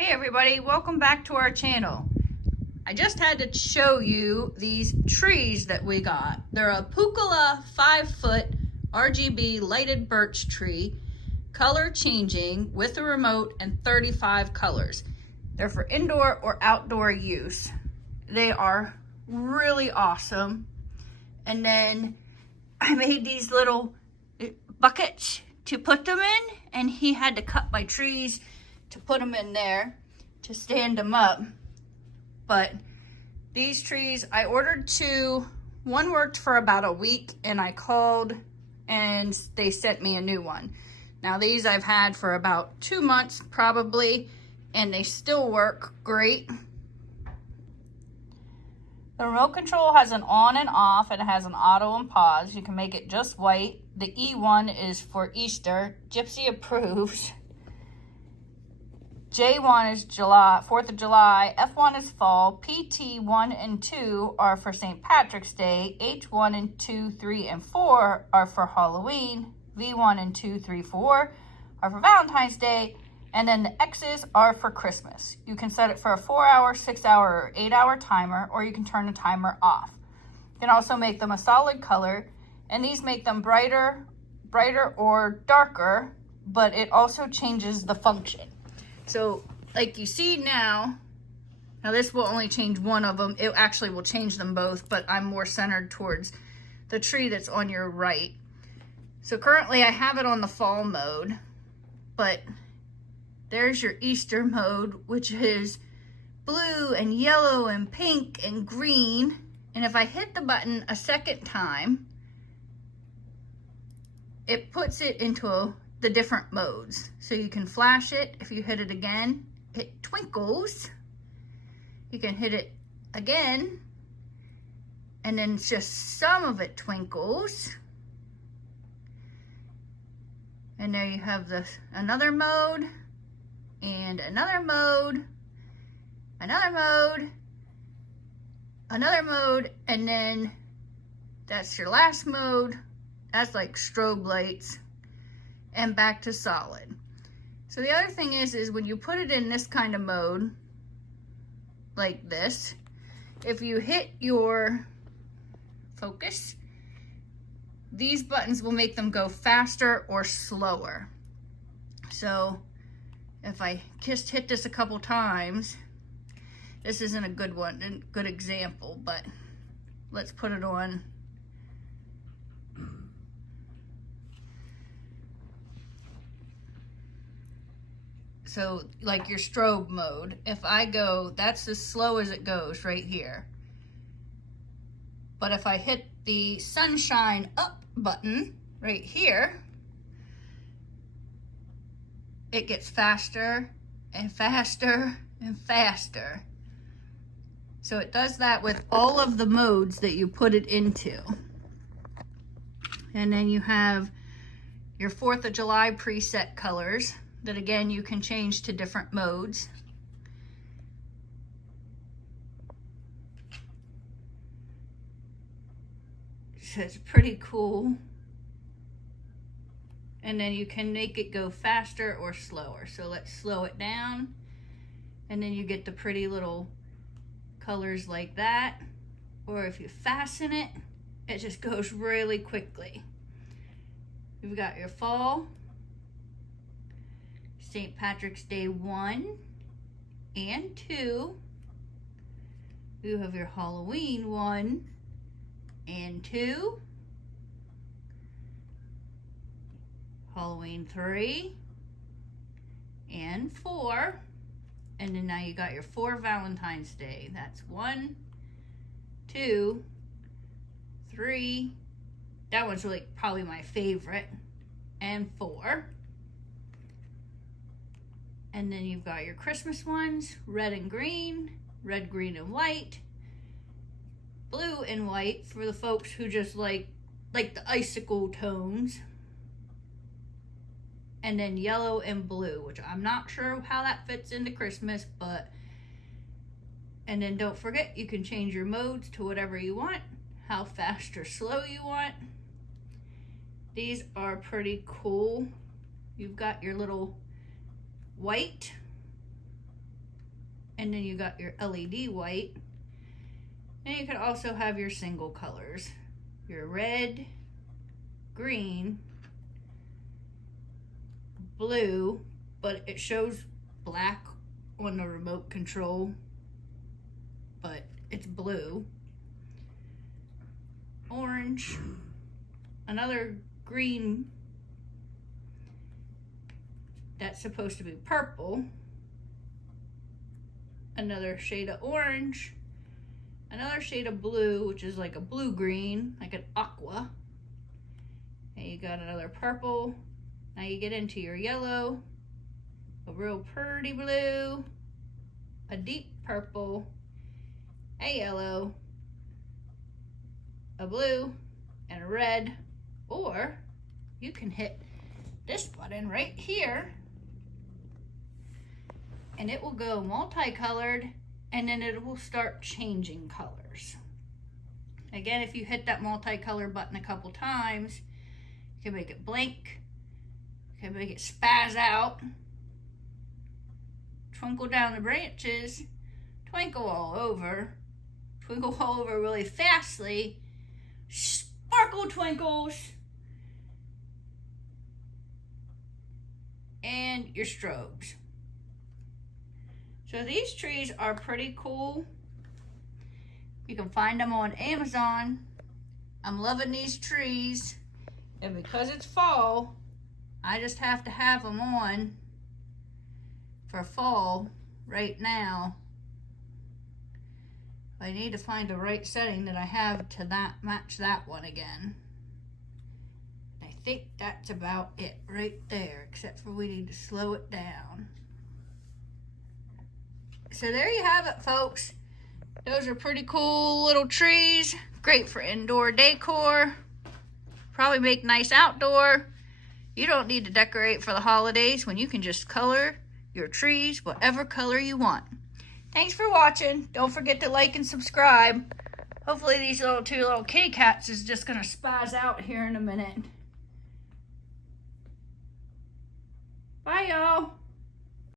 Hey everybody, welcome back to our channel. I just had to show you these trees that we got. They're a Pooqla 5-foot RGB lighted birch tree, color changing with a remote and 35 colors. They're for indoor or outdoor use. They are really awesome. And then I made these little buckets to put them in, and he had to cut my trees to put them in there to stand them up. But these trees, I ordered two. One worked for about a week, and I called and they sent me a new one. Now these I've had for about 2 months probably, and they still work great. The remote control has an on and off, and it has an auto and pause. You can make it just white. The E1 is for Easter. Gypsy approves. J1 is July, 4th of July. F1 is fall. PT1 and 2 are for St. Patrick's Day. H1 and 2, 3, and 4 are for Halloween. V1 and 2, 3, 4 are for Valentine's Day. And then the X's are for Christmas. You can set it for a 4-hour, 6-hour, or 8-hour timer, or you can turn the timer off. You can also make them a solid color, and these make them brighter or darker, but it also changes the function. So like you see now this will only change one of them. It actually will change them both, but I'm more centered towards the tree that's on your right. So currently I have it on the fall mode, but there's your Easter mode, which is blue and yellow and pink and green. And if I hit the button a second time, it puts it into the different modes. So you can flash it. If you hit it again, it twinkles. You can hit it again, and then just some of it twinkles. And there you have another mode, and another mode, another mode, another mode, and then that's your last mode. That's like strobe lights, and back to solid. So the other thing is when you put it in this kind of mode, like this, if you hit your focus, these buttons will make them go faster or slower. So if I just hit this a couple times, this isn't a good example, but let's put it on. So like your strobe mode, if I go, that's as slow as it goes right here. But if I hit the sunshine up button right here, it gets faster and faster and faster. So it does that with all of the modes that you put it into. And then you have your 4th of July preset colors that again you can change to different modes. So it's pretty cool. And then you can make it go faster or slower. So let's slow it down, and then you get the pretty little colors like that. Or if you fasten it, it just goes really quickly. You've got your fall, St. Patrick's Day 1 and 2. You have your Halloween 1 and 2. Halloween 3 and 4. And then now you got your 4 Valentine's Day. That's 1, 2, 3. That one's really probably my favorite. And 4. And then you've got your Christmas ones, red and green, red, green, and white, blue and white for the folks who just like the icicle tones, and then yellow and blue, which I'm not sure how that fits into Christmas, but, and then don't forget, you can change your modes to whatever you want, how fast or slow you want. These are pretty cool. You've got your little white, And then you got your LED white. And you can also have your single colors. Your red, green, blue, but it shows black on the remote control, but it's blue. Orange, another green that's supposed to be purple, another shade of orange, another shade of blue, which is like a blue-green, like an aqua. And you got another purple. Now you get into your yellow, a real pretty blue, a deep purple, a yellow, a blue, and a red. Or you can hit this button right here and it will go multicolored, and then it will start changing colors. Again, if you hit that multicolor button a couple times, you can make it blink, you can make it spaz out, twinkle down the branches, twinkle all over really fastly, sparkle twinkles, and your strobes. So these trees are pretty cool. You can find them on Amazon. I'm loving these trees. And because it's fall, I just have to have them on for fall right now. I need to find the right setting that I have to match that one again. I think that's about it right there, except for we need to slow it down. So there you have it, folks. Those are pretty cool little trees. Great for indoor decor. Probably make nice outdoor. You don't need to decorate for the holidays when you can just color your trees whatever color you want. Thanks for watching. Don't forget to like and subscribe. Hopefully these two little kitty cats is just going to spaz out here in a minute. Bye, y'all.